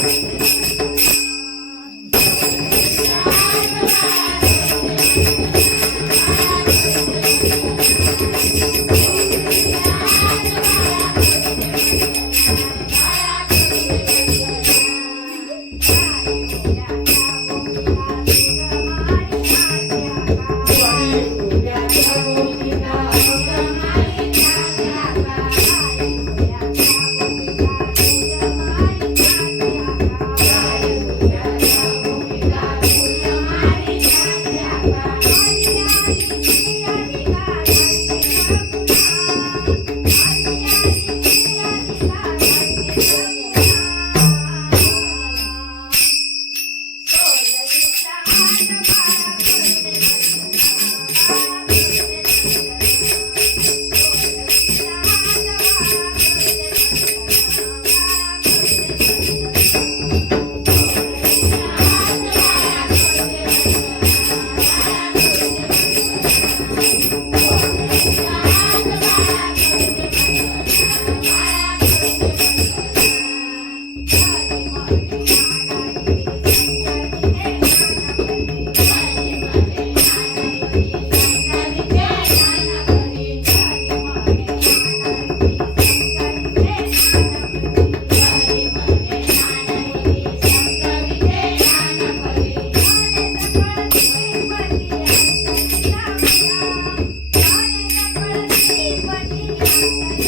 Música Bye. Música